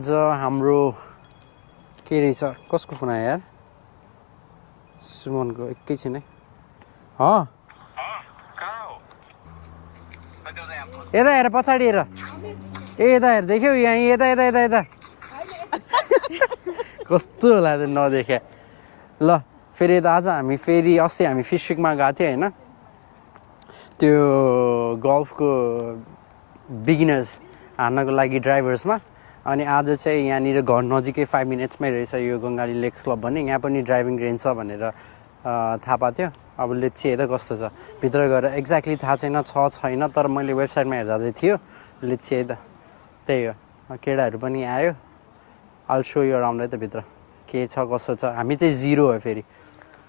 आज हाम्रो के रहेछ कसको फोन आयो यार सुमनको एकैछिन है यता हेर पछाडि हेर ए यता हेर देख्यौ यहाँ यता यता यता यता कस्तो होला त्यो नदेखे ल फेरि यता आज हामी फेरि अस्ति हामी फिसिकमा गएको थियो होइन त्यो गल्फको बिगिनर्स हान्नको लागि ड्राइभर्समा अनि आज चाहिँ यहाँनिर घर नजिकै 5 मिनट्समै रहेछ यो गङ्गाली लेक्स क्लब भन्ने यहाँ पनि ड्राइभिङ रेन्ज छ भनेर थाहा पाएको थियो अब लेट्स हेर्दा कस्तो छ भित्र गएर एक्ज्याक्टली थाहा छैन छैन तर मैले वेबसाइटमा हेर्दा चाहिँ थियो लेट्स हेर्दा त्यही हो केटाहरू पनि आयो आल सो यु अराउन्ड है त भित्र के छ कसो छ हामी चाहिँ जिरो हो फेरि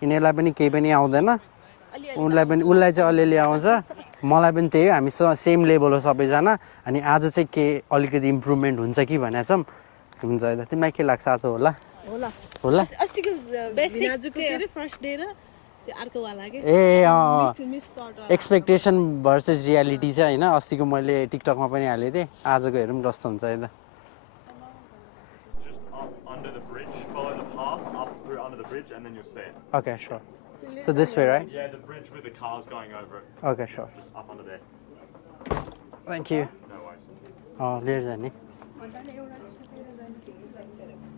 यिनीहरूलाई पनि केही पनि आउँदैन उसलाई चाहिँ अलिअलि आउँछ मलाई पनि त्यही हो हामी सेम लेभल हो सबैजना अनि आज चाहिँ के अलिकति इम्प्रुभमेन्ट हुन्छ कि भनेको छौँ हुन्छ है त तिमीलाई के लाग्छ आज होला होला ए एक्सपेक्टेसन भर्सेस रियालिटी चाहिँ होइन अस्तिको मैले टिकटकमा पनि हालेको थिएँ आजको हेरौँ कस्तो हुन्छ है त Okay, sure. So this way, right? Yeah, the bridge with the cars going over it. Okay, sure. Just up under there. Thank you. No worries. लिएर जाने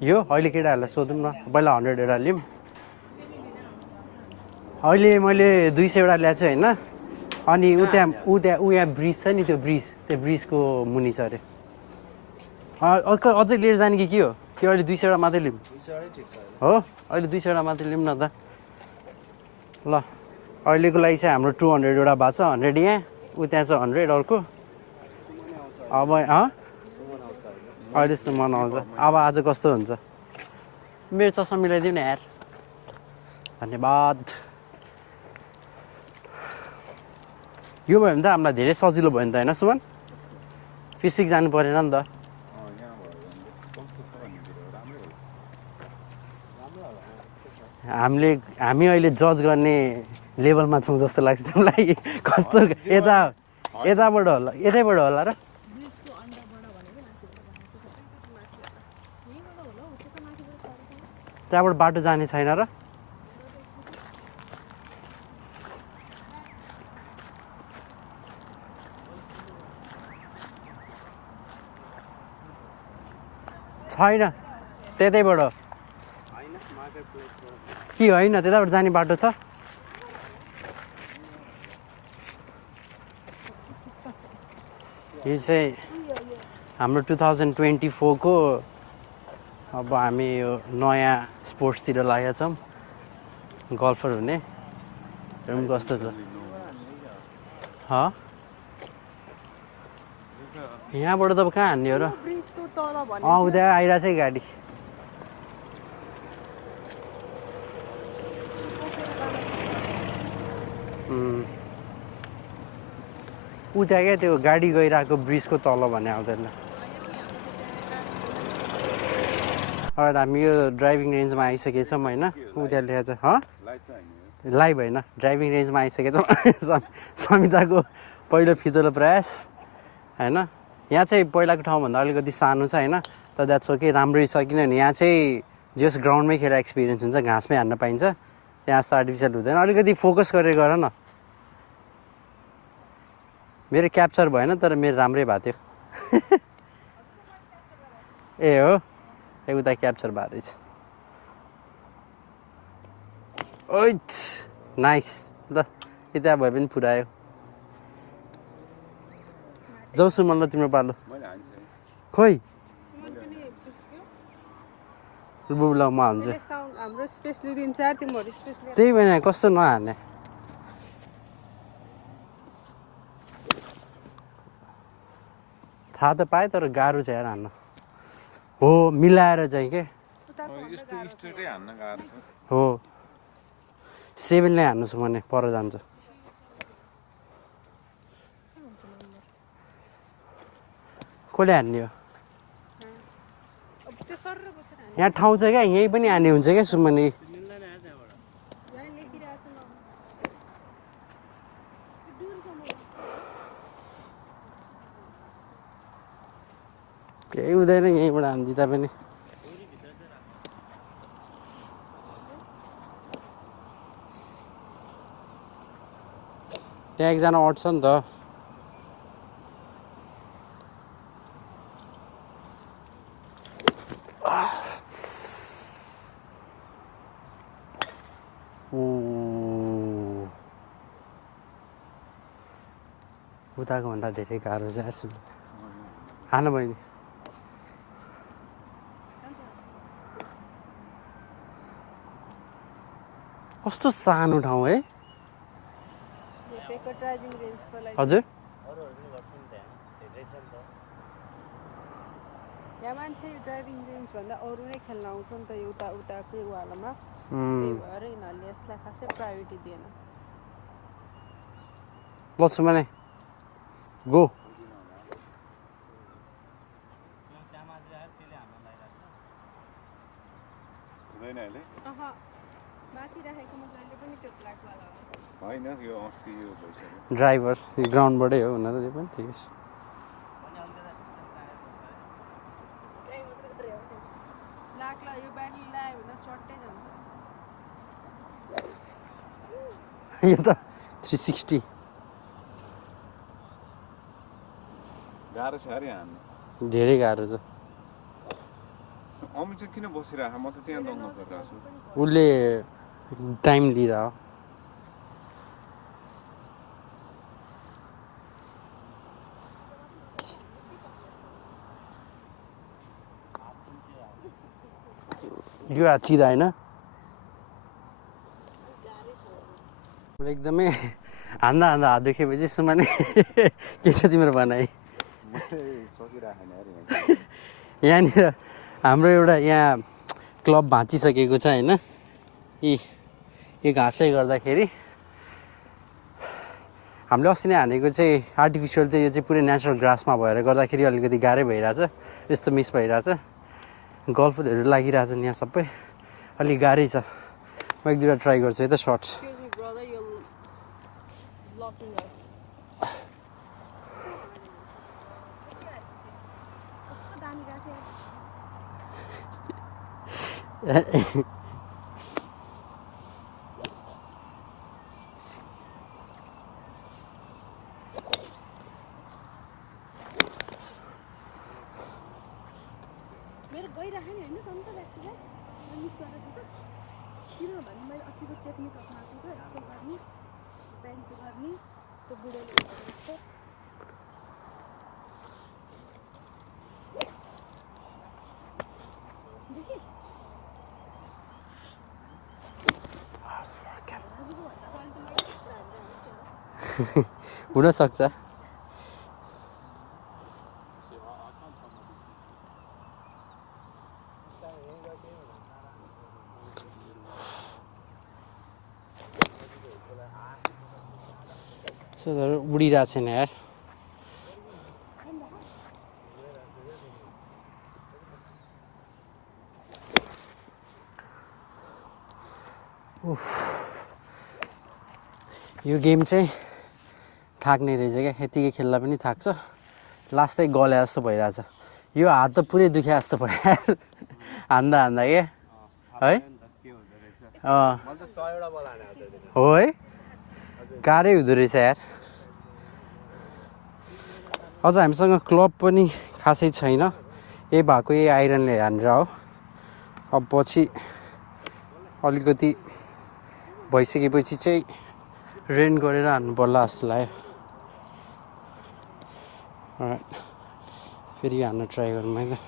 यो अहिले केटाहरूलाई सोधौँ न पहिला 100 एउटा लिउँ अहिले मैले 200 एउटा ल्याएको छु होइन अनि ऊ यहाँ ब्रिज छ नि त्यो ब्रिजको मुनि छ अरे अझै लिएर जाने कि के हो कि अहिले 200 एउटा मात्रै लिउँ हो अहिले 200 एउटा मात्रै लिउँ न त ल अहिलेको लागि चाहिँ हाम्रो 200 एउटा भएको छ 100 यहाँ ऊ त्यहाँ छ 100 अर्को अब अहिले सुमन आउँछ अब आज कस्तो हुन्छ मेरो चस्मा मिलाइदिउ न यार धन्यवाद यो भयो भने त हामीलाई धेरै सजिलो भयो नि त होइन सुमन फिसिक जानु परेन नि त हामी अहिले जज गर्ने लेभलमा छौँ जस्तो लाग्छ तिमीलाई कस्तो यताबाट होला यतैबाट होला र त्यहाँबाट बाटो जाने छैन र छैन त्यतैबाट कि होइन त्यताबाट जाने बाटो छ यो चाहिँ हाम्रो 2024 को अब हामी यो नयाँ स्पोर्ट्सतिर लागेका छौँ गल्फर हुने हेरौँ कस्तो छ यहाँबाट त कहाँ हान्ने हो र उता आइरहेछ है गाडी उता क्या त्यो गाडी गइरहेको ब्रिजको तल भन्ने आउँदैन अब हामी यो ड्राइभिङ रेन्जमा आइसकेको छौँ होइन उता लेखेको छ लाइभ होइन ड्राइभिङ रेन्जमा आइसकेको छौँ समिताको पहिलो फितलो प्रयास होइन यहाँ चाहिँ पहिलाको ठाउँभन्दा अलिकति सानो छ होइन तर द्याट्स ओके राम्रै छ किनभने यहाँ चाहिँ जस ग्राउन्डमै खेर एक्सपिरियन्स हुन्छ घाँसमै हान्न पाइन्छ त्यहाँ जस्तो आर्टिफिसियल हुँदैन अलिकति फोकस गरेर गर न मेरो क्याप्चर भएन तर मेरो राम्रै भएको थियो ए हो ए उता क्याप्चर भएको रहेछ ओइट नाइस ल यता भए पनि पुऱ्यायो जाउ सुमन ल तिम्रो पालो खोइ ल म हाल्छु त्यही भएन कस्तो नहान्ने थाहा त पाएँ तर गाह्रो छ यार हान्न हो मिलाएर चाहिँ के हो 7 नै हान्नुहोस् भने पर जान्छ कसले हान्ने हो यहाँ ठाउँ छ क्या यहीँ पनि हान्ने हुन्छ क्या सुमनी केही हुँदैन यहीँबाट हानिदिँदा पनि त्यहाँ एकजना अट्छ नि त उताको भन्दा धेरै गाह्रो छ यार हान बहिनी कस्तो सानो ठाउँ है हजुर यहाँ मान्छे ड्राइभिङ रेन्ज भन्दा अरू नै खेल्न आउँछ नि त एउटा उताकै वालामा त्यही भएर यिनीहरूले यसलाई खासै प्रायोरिटी दिएन बस्छु भने गो माथि राखेको मजाले पनि त्यो ब्ल्याकवाला होइन यो अस्ति यो भइसक्यो ड्राइभर यो ग्राउन्डबाटै हो हुन त त्यो पनि ठिकै छ ब्ल्याकला यो ब्याटरी ल्यायो भने चट्टै जान्छ यो त 360 गाह्रो छ अरे हान्नु धेरै गाह्रो छ अमित चाहिँ किन बसिरहेको म त त्यहाँ दङ्ग गरिरहेको छु उसले टाइम लिइरह यो हात चिदा होइन एकदमै हान्दा हान्दा हात दुखेपछि यसो माने के छ तिम्रो भनाइ यहाँनिर हाम्रो एउटा यहाँ क्लब भाँचिसकेको छ होइन यो घाँसले गर्दाखेरि हामीले अस्ति नै हानेको चाहिँ आर्टिफिसियल चाहिँ यो चाहिँ पुरै नेचुरल ग्रासमा भएर गर्दाखेरि अलिकति गाह्रै भइरहेछ यस्तो मिस भइरहेछ गल्फहरू लागिरहेछ नि यहाँ सबै अलिक गाह्रै छ म एक दुईवटा ट्राई गर्छु है त सर्ट्स मेरो गइराखेन होइन त ब्याट्रीलाई मिस गरेको त किनभने मैले अस्तिको चेक्ने कसमाको त यस्तो गर्ने पेन्ट गर्ने त्यो बुढोले जस्तो हुन सक्छ उडिरहेको छैन यार यो गेम चाहिँ थाक्ने रहेछ क्या यतिकै खेल्दा पनि थाक्छ लास्टै गले जस्तो भइरहेछ यो हात त पुरै दुखे जस्तो भयो हान्दा हान्दा क्या है हो है गाह्रै हुँदो रहेछ यार अझ हामीसँग क्लब पनि खासै छैन यही भएको यही आइरनले हानेर हो अब पछि अलिकति भइसकेपछि चाहिँ रेन्ट गरेर हान्नु पर्ला जस्तो लाग्यो फेरि हान्न ट्राई गरौँ है त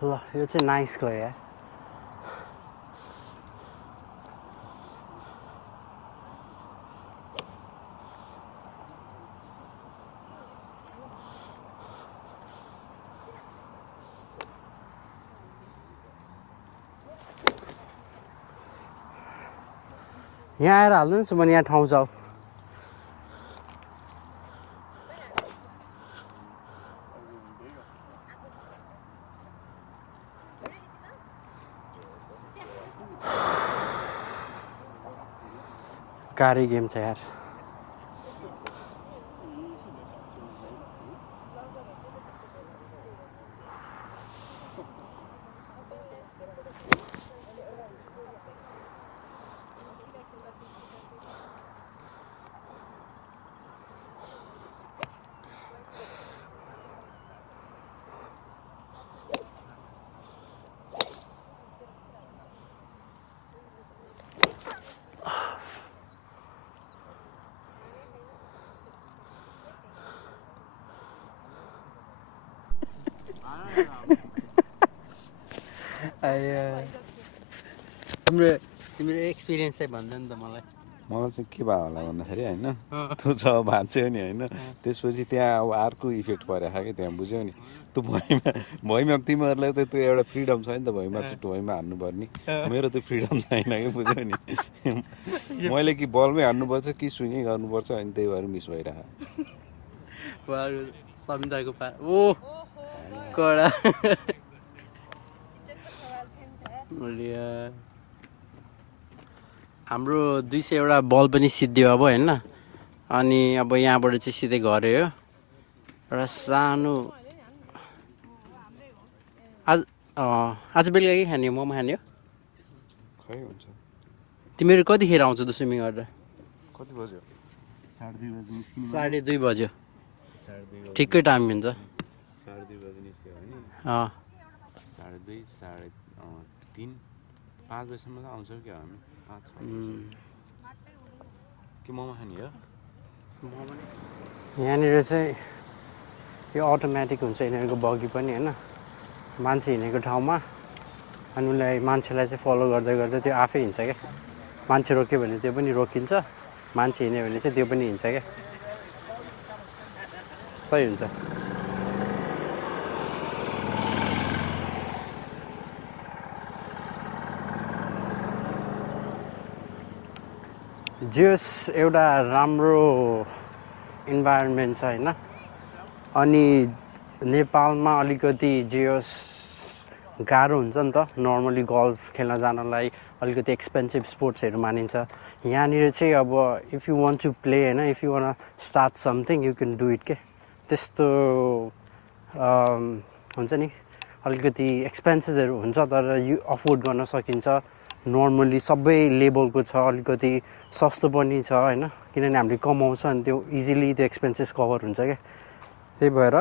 ल यो चाहिँ नाइस गयो यार यहाँ आएर हाल्नु नि सुमन यहाँ ठाउँ छ गाह्रै गेम छ यार तिम्रो तिम्रो एक्सपिरियन्स चाहिँ भन्दा नि त मलाई मलाई चाहिँ के भयो होला भन्दाखेरि होइन तँ जब भाँच्यौ नि होइन त्यसपछि त्यहाँ अब अर्को इफेक्ट परेको छ कि त्यहाँ बुझ्यौ नि तँ भुइँमा तिमीहरूलाई त त्यो एउटा फ्रिडम छ नि त भुइँमा भुइँमा हान्नुपर्ने मेरो त्यो फ्रिडम छैन कि बुझ्यौ नि मैले कि बलमै हान्नुपर्छ कि स्विङै गर्नुपर्छ अनि त्यही भएर मिस भइरहेको समिताको ओ कडा हाम्रो 200 बल पनि सिद्धियो अब होइन अनि अब यहाँबाट चाहिँ सिधै घर हो एउटा सानो आज बेलुका के खाने मोमो खाने हो खै हुन्छ तिमीहरू कतिखेर आउँछ त स्विमिङ गरेर कति बज्यो 2:30 बज्यो ठिकै टाइम हुन्छ 2:30 बजे निस्क्यो होइन 2:30 3:30 5 बजीसम्म त आउँछौँ क्या हामी 5-6 के मोमो खाने हो यहाँनिर चाहिँ यो अटोमेटिक हुन्छ यिनीहरूको बगी पनि होइन मान्छे हिँडेको ठाउँमा अनि उसलाई मान्छेलाई चाहिँ फलो गर्दै गर्दै त्यो आफै हिँड्छ क्या मान्छे रोक्यो भने त्यो पनि रोकिन्छ मान्छे हिँड्यो भने चाहिँ त्यो पनि हिँड्छ क्या सही हुन्छ जस एउटा राम्रो इन्भाइरोमेन्ट छ होइन अनि नेपालमा अलिकति जियोस् गाह्रो हुन्छ नि त नर्मली गल्फ खेल्न जानलाई अलिकति एक्सपेन्सिभ स्पोर्ट्सहरू मानिन्छ यहाँनिर चाहिँ अब if you want to play होइन if you want start something you can do it के त्यस्तो हुन्छ नि अलिकति एक्सपेन्सेसहरू हुन्छ तर यु अफोर्ड गर्न सकिन्छ नर्मली सबै लेभलको छ अलिकति सस्तो पनि छ होइन किनभने हामीले कमाउँछ अनि त्यो इजिली त्यो एक्सपेन्सेस कभर हुन्छ क्या त्यही भएर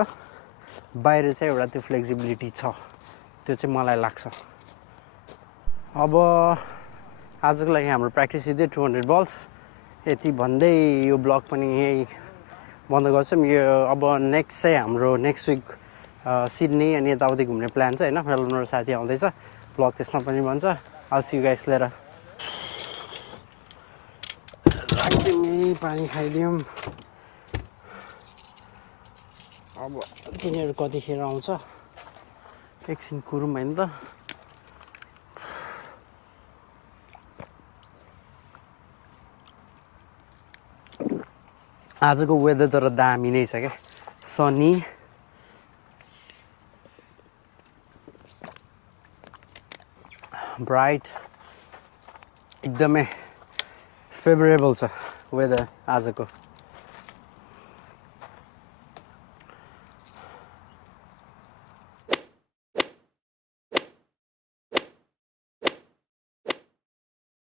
बाहिर चाहिँ एउटा त्यो फ्लेक्सिबिलिटी छ त्यो चाहिँ मलाई लाग्छ अब आजको लागि हाम्रो प्र्याक्टिस सिधै 200 बल्स यति भन्दै यो ब्लग पनि यही बन्द गर्छौँ यो अब नेक्स्ट चाहिँ हाम्रो नेक्स्ट विक सिडनी अनि यताउति घुम्ने प्लान छ होइन मेलबर्न साथी आउँदैछ ब्लग त्यसमा पनि भन्छ I'll see you guys later. पानी खाइदिउँ अब तिनीहरू कतिखेर आउँछ एकछिन कुरौँ होइन त आजको वेदर तर दामी नै छ क्या सनी ब्राइट एकदमै फेभरेबल छ वेदर आजको